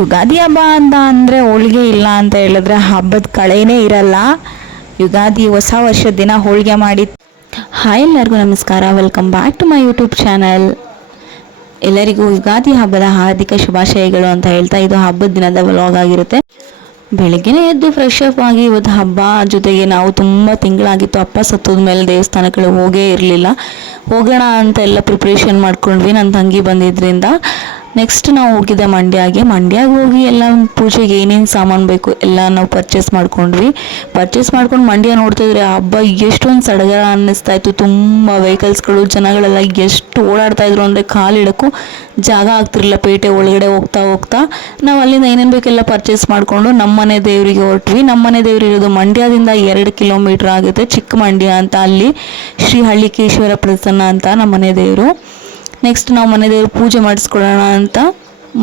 ಯುಗಾದಿ ಹಬ್ಬ ಅಂತ ಅಂದರೆ ಹೋಳಿಗೆ ಇಲ್ಲ ಅಂತ ಹೇಳಿದ್ರೆ ಹಬ್ಬದ ಕಳೆನೇ ಇರಲ್ಲ. ಯುಗಾದಿ ಹೊಸ ವರ್ಷದ ದಿನ ಹೋಳಿಗೆ ಮಾಡಿ. ಹಾಯ್ ಎಲ್ಲರಿಗೂ ನಮಸ್ಕಾರ, welcome back to my YouTube channel. ಎಲ್ಲರಿಗೂ ಯುಗಾದಿ ಹಬ್ಬದ ಹಾರ್ದಿಕ ಶುಭಾಶಯಗಳು ಅಂತ ಹೇಳ್ತಾ ಇದು ಹಬ್ಬದ ದಿನದ ವ್ಲಾಗ್ ಆಗಿರುತ್ತೆ. ಬೆಳಗ್ಗೆನೇ ಎದ್ದು ಫ್ರೆಶ್ ಅಪ್ ಆಗಿ ಇವತ್ತು ಹಬ್ಬ, ಜೊತೆಗೆ ನಾವು ತುಂಬ ತಿಂಗಳಾಗಿತ್ತು ಅಪ್ಪ ಸತ್ತೋದ ಮೇಲೆ ದೇವಸ್ಥಾನಗಳು ಹೋಗೇ ಇರಲಿಲ್ಲ. ಹೋಗೋಣ ಅಂತ ಎಲ್ಲ ಪ್ರಿಪ್ರೇಷನ್ ಮಾಡ್ಕೊಂಡ್ವಿ ನನ್ನ ತಂಗಿ ಬಂದಿದ್ದರಿಂದ. ನೆಕ್ಸ್ಟ್ ನಾವು ಹೋಗಿದ್ದೆ ಮಂಡ್ಯಗೆ ಹೋಗಿ ಎಲ್ಲ ಪೂಜೆಗೆ ಏನೇನು ಸಾಮಾನು ಬೇಕು ಎಲ್ಲ ನಾವು ಪರ್ಚೇಸ್ ಮಾಡ್ಕೊಂಡ್ವಿ. ಪರ್ಚೇಸ್ ಮಾಡ್ಕೊಂಡು ಮಂಡ್ಯ ನೋಡ್ತಿದ್ರೆ ಹಬ್ಬ ಎಷ್ಟೊಂದು ಸಡಗರ ಅನ್ನಿಸ್ತಾ ಇತ್ತು. ತುಂಬ ವೆಹಿಕಲ್ಸ್ಗಳು, ಜನಗಳೆಲ್ಲ ಎಷ್ಟು ಓಡಾಡ್ತಾ ಇದ್ರು ಅಂದರೆ ಕಾಲಿಡೋಕ್ಕೂ ಜಾಗ ಆಗ್ತಿರಲಿಲ್ಲ. ಪೇಟೆ ಒಳಗಡೆ ಹೋಗ್ತಾ ನಾವು ಅಲ್ಲಿಂದ ಏನೇನು ಬೇಕೆಲ್ಲ ಪರ್ಚೇಸ್ ಮಾಡಿಕೊಂಡು ನಮ್ಮನೆ ದೇವರಿಗೆ ಹೊರಟ್ವಿ. ನಮ್ಮನೆ ದೇವ್ರು ಇರೋದು ಮಂಡ್ಯದಿಂದ 2 ಕಿಲೋಮೀಟ್ರ್ ಆಗುತ್ತೆ, ಚಿಕ್ಕ ಮಂಡ್ಯ ಅಂತ. ಅಲ್ಲಿ ಶ್ರೀ ಹಳ್ಳಿಕೇಶ್ವರ ಪ್ರಸನ್ನ ಅಂತ ನಮ್ಮನೆ ದೇವರು. ನೆಕ್ಸ್ಟ್ ನಾವು ಮನೆ ದೇವ್ರು ಪೂಜೆ ಮಾಡಿಸ್ಕೊಳ್ಳೋಣ ಅಂತ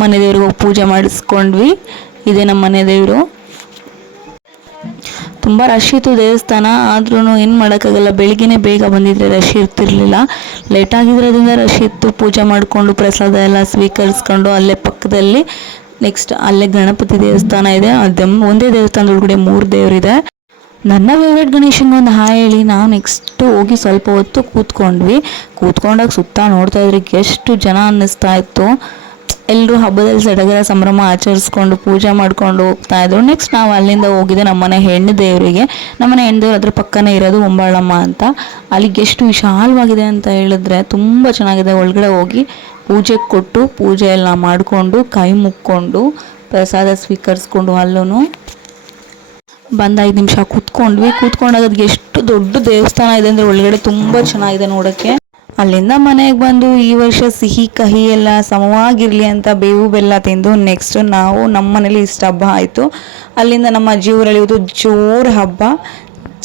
ಮನೆ ದೇವ್ರಿಗೆ ಹೋಗಿ ಪೂಜೆ ಮಾಡಿಸ್ಕೊಂಡ್ವಿ. ಇದೇ ನಮ್ಮ ಮನೆ ದೇವರು. ತುಂಬ ರಶ್ ಇತ್ತು ದೇವಸ್ಥಾನ, ಆದ್ರೂ ಏನು ಮಾಡೋಕ್ಕಾಗಲ್ಲ. ಬೆಳಿಗ್ಗೆನೇ ಬೇಗ ಬಂದಿದ್ರೆ ರಶ್ ಇರ್ತಿರ್ಲಿಲ್ಲ. ಲೇಟ್ ಆಗಿರೋದ್ರಿಂದ ರಶ್ ಇತ್ತು. ಪೂಜೆ ಮಾಡಿಕೊಂಡು ಪ್ರಸಾದ ಎಲ್ಲ ಸ್ವೀಕರಿಸ್ಕೊಂಡು ಅಲ್ಲೇ ಪಕ್ಕದಲ್ಲಿ ನೆಕ್ಸ್ಟ್ ಅಲ್ಲೇ ಗಣಪತಿ ದೇವಸ್ಥಾನ ಇದೆ. ಒಂದೇ ದೇವಸ್ಥಾನದೊಳಗಡೆ 3 ದೇವರಿದೆ. ನನ್ನ ಫೇವ್ರೇಟ್ ಗಣೇಶಂಗೆ ಒಂದು ಹಾಯ್ ಹೇಳಿ ನಾವು ನೆಕ್ಸ್ಟ್ ಹೋಗಿ ಸ್ವಲ್ಪ ಹೊತ್ತು ಕೂತ್ಕೊಂಡಾಗ ಸುತ್ತ ನೋಡ್ತಾ ಇದ್ರೆ ಎಷ್ಟು ಜನ ಅನ್ನಿಸ್ತಾ ಇತ್ತು. ಎಲ್ಲರೂ ಹಬ್ಬದಲ್ಲಿ ಸಡಗರ ಸಂಭ್ರಮ ಆಚರಿಸ್ಕೊಂಡು ಪೂಜೆ ಮಾಡ್ಕೊಂಡು ಹೋಗ್ತಾ ಇದ್ರು. ನೆಕ್ಸ್ಟ್ ನಾವು ಅಲ್ಲಿಂದ ಹೋಗಿದ್ದೆ ನಮ್ಮನೆ ಹೆಣ್ಣು ದೇವರಿಗೆ. ನಮ್ಮನೆ ಹೆಣ್ಣು ದೇವ್ರು ಅದ್ರ ಪಕ್ಕನೇ ಇರೋದು ಒಂಬಾಳಮ್ಮ ಅಂತ. ಅಲ್ಲಿಗೆ ಎಷ್ಟು ವಿಶಾಲವಾಗಿದೆ ಅಂತ ಹೇಳಿದ್ರೆ ತುಂಬ ಚೆನ್ನಾಗಿದೆ. ಒಳಗಡೆ ಹೋಗಿ ಪೂಜೆ ಕೊಟ್ಟು ಪೂಜೆ ಎಲ್ಲ ಮಾಡಿಕೊಂಡು ಕೈ ಮುಕ್ಕೊಂಡು ಪ್ರಸಾದ ಸ್ವೀಕರಿಸ್ಕೊಂಡು ಅಲ್ಲೂ ಬಂದು 5 ನಿಮಿಷ ಕೂತ್ಕೊಂಡಾಗ ಎಷ್ಟು ದೊಡ್ಡ ದೇವಸ್ಥಾನ ಇದೆ ಅಂದರೆ ಒಳಗಡೆ ತುಂಬ ಚೆನ್ನಾಗಿದೆ ನೋಡೋಕ್ಕೆ. ಅಲ್ಲಿಂದ ಮನೆಗೆ ಬಂದು ಈ ವರ್ಷ ಸಿಹಿ ಕಹಿ ಎಲ್ಲ ಸಮವಾಗಿರಲಿ ಅಂತ ಬೇವು ಬೆಲ್ಲ ತಿಂದು ನೆಕ್ಸ್ಟ್ ನಾವು ನಮ್ಮ ಮನೇಲಿ ಇಷ್ಟು ಹಬ್ಬ ಆಯಿತು. ಅಲ್ಲಿಂದ ನಮ್ಮ ಅಜ್ಜಿ ಊರಲ್ಲಿ ಇವತ್ತು ಜೋರು ಹಬ್ಬ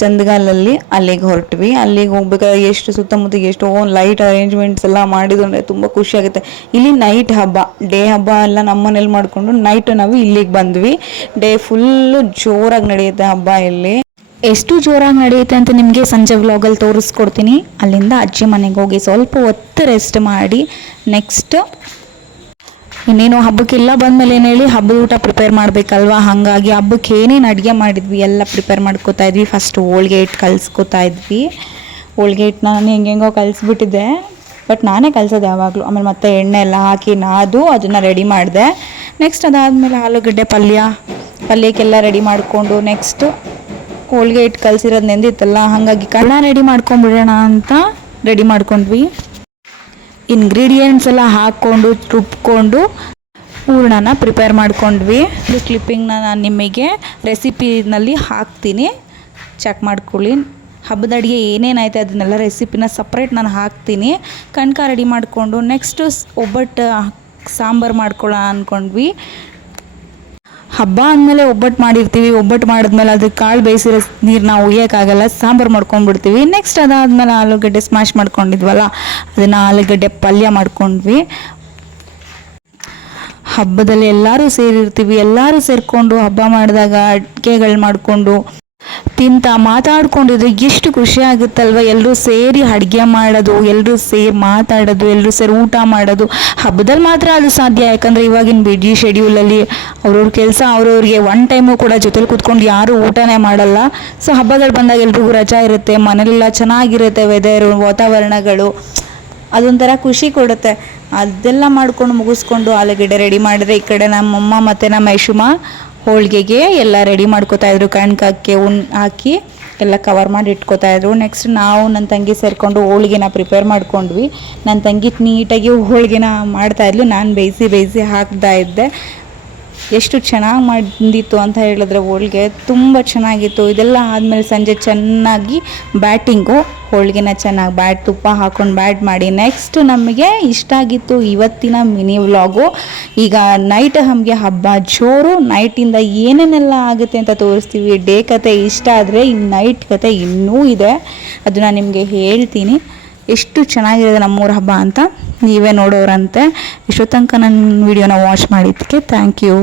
ಚಂದಗಾಲಲ್ಲಿ. ಅಲ್ಲಿಗೆ ಹೊರಟ್ವಿ. ಅಲ್ಲಿಗೆ ಹೋಗ್ಬೇಕಾದ್ರೆ ಎಷ್ಟು ಸುತ್ತಮುತ್ತ ಎಷ್ಟೋ ಲೈಟ್ ಅರೇಂಜ್ಮೆಂಟ್ಸ್ ಎಲ್ಲ ಮಾಡಿದ್ರು ಅಂದರೆ ತುಂಬ ಖುಷಿಯಾಗುತ್ತೆ. ಇಲ್ಲಿ ನೈಟ್ ಹಬ್ಬ, ಡೇ ಹಬ್ಬ ಎಲ್ಲ ನಮ್ಮ ಮನೇಲಿ ಮಾಡಿಕೊಂಡು ನೈಟ್ ನಾವು ಇಲ್ಲಿಗೆ ಬಂದ್ವಿ. ಡೇ ಫುಲ್ಲು ಜೋರಾಗಿ ನಡೆಯುತ್ತೆ ಹಬ್ಬ ಇಲ್ಲಿ. ಎಷ್ಟು ಜೋರಾಗಿ ನಡೆಯುತ್ತೆ ಅಂತ ನಿಮಗೆ ಸಂಜೆ ವ್ಲಾಗಲ್ಲಿ ತೋರಿಸ್ಕೊಡ್ತೀನಿ. ಅಲ್ಲಿಂದ ಅಜ್ಜಿ ಮನೆಗೆ ಹೋಗಿ ಸ್ವಲ್ಪ ಹೊತ್ತು ರೆಸ್ಟ್ ಮಾಡಿ ನೆಕ್ಸ್ಟ್ ಇನ್ನೇನು ಹಬ್ಬಕ್ಕೆಲ್ಲ ಬಂದಮೇಲೆ ಏನು ಹೇಳಿ ಹಬ್ಬದ ಊಟ ಪ್ರಿಪೇರ್ ಮಾಡಬೇಕಲ್ವ. ಹಾಗಾಗಿ ಹಬ್ಬಕ್ಕೆ ಏನೇನು ಅಡುಗೆ ಮಾಡಿದ್ವಿ ಎಲ್ಲ ಪ್ರಿಪೇರ್ ಮಾಡ್ಕೋತಾ ಇದ್ವಿ. ಫಸ್ಟ್ ಹೋಳಿಗೆ ಹಿಟ್ಟು ಕಲಿಸ್ಕೋತಾ ಇದ್ವಿ. ಹೋಳಿಗೆ ಹಿಟ್ಟು ನಾನು ಹೆಂಗೆಂಗೋ ಕಲಿಸ್ಬಿಟ್ಟಿದ್ದೆ, ಬಟ್ ನಾನೇ ಕಲಿಸೋದು ಯಾವಾಗಲೂ. ಆಮೇಲೆ ಮತ್ತೆ ಎಣ್ಣೆ ಎಲ್ಲ ಹಾಕಿ ನಾದು ಅದನ್ನು ರೆಡಿ ಮಾಡಿದೆ. ನೆಕ್ಸ್ಟ್ ಅದಾದಮೇಲೆ ಆಲೂಗಡ್ಡೆ ಪಲ್ಯಕ್ಕೆಲ್ಲ ರೆಡಿ ಮಾಡಿಕೊಂಡು ನೆಕ್ಸ್ಟು ಹೋಳಿಗೆ ಹಿಟ್ಟು ಕಲಿಸಿರೋದು ನೆಂದಿತ್ತಲ್ಲ, ಹಾಗಾಗಿ ಕಳ್ಳ ರೆಡಿ ಮಾಡ್ಕೊಂಡ್ಬಿಡೋಣ ಅಂತ ರೆಡಿ ಮಾಡ್ಕೊಂಡ್ವಿ. ಇಂಗ್ರೀಡಿಯೆಂಟ್ಸ್ ಎಲ್ಲ ಹಾಕ್ಕೊಂಡು ರುಬ್ಕೊಂಡು ಹೂರಣನ ಪ್ರಿಪೇರ್ ಮಾಡ್ಕೊಂಡ್ವಿ. ಇದು ಕ್ಲಿಪ್ಪಿಂಗ್ನ ನಾನು ನಿಮಗೆ ರೆಸಿಪಿನಲ್ಲಿ ಹಾಕ್ತೀನಿ, ಚೆಕ್ ಮಾಡ್ಕೊಳ್ಳಿ. ಹಬ್ಬದ ಅಡುಗೆ ಏನೇನೈತೆ ಅದನ್ನೆಲ್ಲ ರೆಸಿಪಿನ ಸಪ್ರೇಟ್ ನಾನು ಹಾಕ್ತೀನಿ. ಕಣ್ಕ ರೆಡಿ ಮಾಡಿಕೊಂಡು ನೆಕ್ಸ್ಟು ಒಬ್ಬಟ್ಟು ಸಾಂಬಾರು ಮಾಡ್ಕೊಳ್ಳೋಣ ಅಂದ್ಕೊಂಡ್ವಿ. ಹಬ್ಬ ಅಂದಮೇಲೆ ಒಬ್ಬಟ್ಟು ಮಾಡಿರ್ತೀವಿ. ಒಬ್ಬಟ್ಟು ಮಾಡಿದ್ಮೇಲೆ ಅದಕ್ಕೆ ಕಾಳು ಬೇಯಿಸಿರೋ ನೀರನ್ನ ಉಯ್ಯೋಕ್ಕಾಗಲ್ಲ, ಸಾಂಬಾರು ಮಾಡ್ಕೊಂಡ್ಬಿಡ್ತೀವಿ. ನೆಕ್ಸ್ಟ್ ಅದಾದಮೇಲೆ ಆಲೂಗಡ್ಡೆ ಸ್ಮ್ಯಾಶ್ ಮಾಡ್ಕೊಂಡಿದ್ವಲ್ಲ ಅದನ್ನು ಆಲೂಗಡ್ಡೆ ಪಲ್ಯ ಮಾಡ್ಕೊಂಡ್ವಿ. ಹಬ್ಬದಲ್ಲಿ ಎಲ್ಲರೂ ಸೇರಿರ್ತೀವಿ. ಎಲ್ಲರೂ ಸೇರಿಕೊಂಡು ಹಬ್ಬ ಮಾಡಿದಾಗ ಅಡುಗೆಗಳು ಮಾಡಿಕೊಂಡು ತಿಂತ ಮಾತಾಡ್ಕೊಂಡಿದ್ರೆ ಎಷ್ಟು ಖುಷಿ ಆಗುತ್ತಲ್ವ. ಎಲ್ಲರೂ ಸೇರಿ ಅಡುಗೆ ಮಾಡೋದು, ಎಲ್ಲರೂ ಸೇರಿ ಮಾತಾಡೋದು, ಎಲ್ಲರೂ ಸೇರಿ ಊಟ ಮಾಡೋದು ಹಬ್ಬದಲ್ಲಿ ಮಾತ್ರ ಅದು ಸಾಧ್ಯ. ಯಾಕಂದರೆ ಇವಾಗಿನ ಬಿಜಿ ಶೆಡ್ಯೂಲಲ್ಲಿ ಅವ್ರವ್ರ ಕೆಲಸ ಅವ್ರವ್ರಿಗೆ ಒನ್ ಟೈಮು ಕೂಡ ಜೊತೆಲಿ ಕೂತ್ಕೊಂಡು ಯಾರೂ ಊಟನೇ ಮಾಡಲ್ಲ. ಸೊ ಹಬ್ಬಗಳು ಬಂದಾಗ ಎಲ್ರಿಗೂ ರಜಾ ಇರುತ್ತೆ, ಮನೇಲೆಲ್ಲ ಚೆನ್ನಾಗಿರುತ್ತೆ, ವೆದರು ವಾತಾವರಣಗಳು ಅದೊಂಥರ ಖುಷಿ ಕೊಡುತ್ತೆ. ಅದೆಲ್ಲ ಮಾಡ್ಕೊಂಡು ಮುಗಿಸ್ಕೊಂಡು ಆಲೂಗಡ್ಡೆ ರೆಡಿ ಮಾಡಿದ್ರೆ ಈ ಕಡೆ ನಮ್ಮಮ್ಮ ಮತ್ತು ನಮ್ಮ ಯಶುಮ ಹೋಳಿಗೆಗೆ ಎಲ್ಲ ರೆಡಿ ಮಾಡ್ಕೋತಾಯಿದ್ರು. ಕಣ್ಕಕ್ಕೆ ಹಾಕಿ ಎಲ್ಲ ಕವರ್ ಮಾಡಿ ಇಟ್ಕೋತಾಯಿದ್ರು. ನೆಕ್ಸ್ಟ್ ನಾವು ನನ್ನ ತಂಗಿ ಸೇರಿಕೊಂಡು ಹೋಳಿಗೆನ ಪ್ರಿಪೇರ್ ಮಾಡ್ಕೊಂಡ್ವಿ. ನನ್ನ ತಂಗಿ ನೀಟಾಗಿ ಹೋಳಿಗೆನ ಮಾಡ್ತಾಯಿದ್ಲು, ನಾನು ಬೇಯಿಸಿ ಹಾಕ್ತಾ ಇದ್ದೆ. ಎಷ್ಟು ಚೆನ್ನಾಗಿ ಮಾಡಿತ್ತು ಅಂತ ಹೇಳಿದ್ರೆ ಹೋಳಿಗೆ ತುಂಬ ಚೆನ್ನಾಗಿತ್ತು. ಇದೆಲ್ಲ ಆದಮೇಲೆ ಸಂಜೆ ಚೆನ್ನಾಗಿ ಬ್ಯಾಟಿಂಗು, ಹೋಳಿಗೆನ ಚೆನ್ನಾಗಿ ತುಪ್ಪ ಹಾಕ್ಕೊಂಡು ಬ್ಯಾಟ್ ಮಾಡಿ ನೆಕ್ಸ್ಟ್ ನಮಗೆ ಇಷ್ಟ ಆಗಿತ್ತು ಇವತ್ತಿನ ಮಿನಿ ವ್ಲಾಗು. ಈಗ ನೈಟ್ ನಮಗೆ ಹಬ್ಬ ಜೋರು. ನೈಟಿಂದ ಏನೇನೆಲ್ಲ ಆಗುತ್ತೆ ಅಂತ ತೋರಿಸ್ತೀವಿ. ಡೇ ಕತೆ ಇಷ್ಟ ಆದರೆ ಈ ನೈಟ್ ಕತೆ ಇನ್ನೂ ಇದೆ, ಅದನ್ನು ನಿಮಗೆ ಹೇಳ್ತೀನಿ. ಎಷ್ಟು ಚೆನ್ನಾಗಿರೋದು ನಮ್ಮೂರ ಹಬ್ಬ ಅಂತ ನೀವೇ ನೋಡೋರಂತೆ. ಇಷ್ಟೋ ತನಕ ನನ್ನ ವಿಡಿಯೋನ ವಾಚ್ ಮಾಡಿದ್ದಕ್ಕೆ ಥ್ಯಾಂಕ್ ಯು.